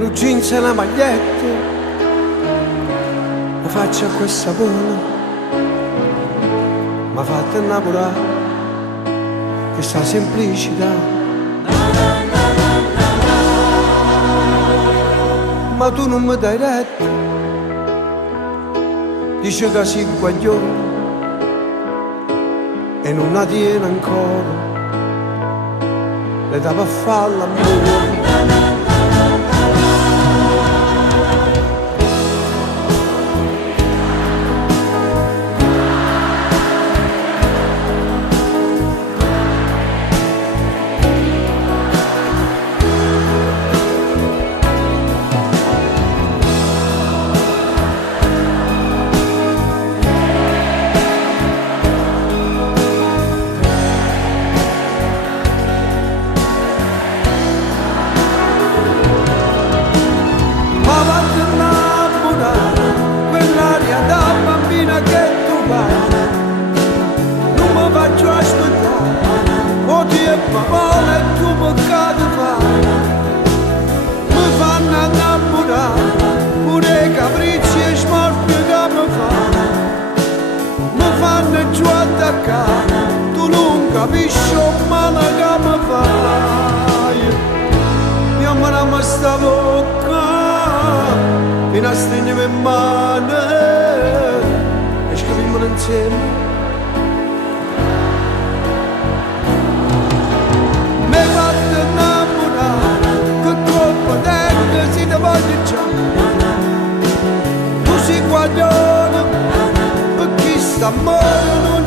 un jeans e una maglietta, la faccia a quel sapone, ma fatta innamorare, che sta semplicità. Ma tu non mi dai retta, dice che sei guaglione e non la tiene ancora, le dà per fare l'amore. Parole tu peccato fa, mi fanno innamorare, pure i capricci e smorfie che mi fanno giù attaccare, tu non capisci un male che mi fai. Io me ne sta bocca, fino a stringermi in mano e scriviamo insieme. Tu sei guaglione, per chi sta morendo.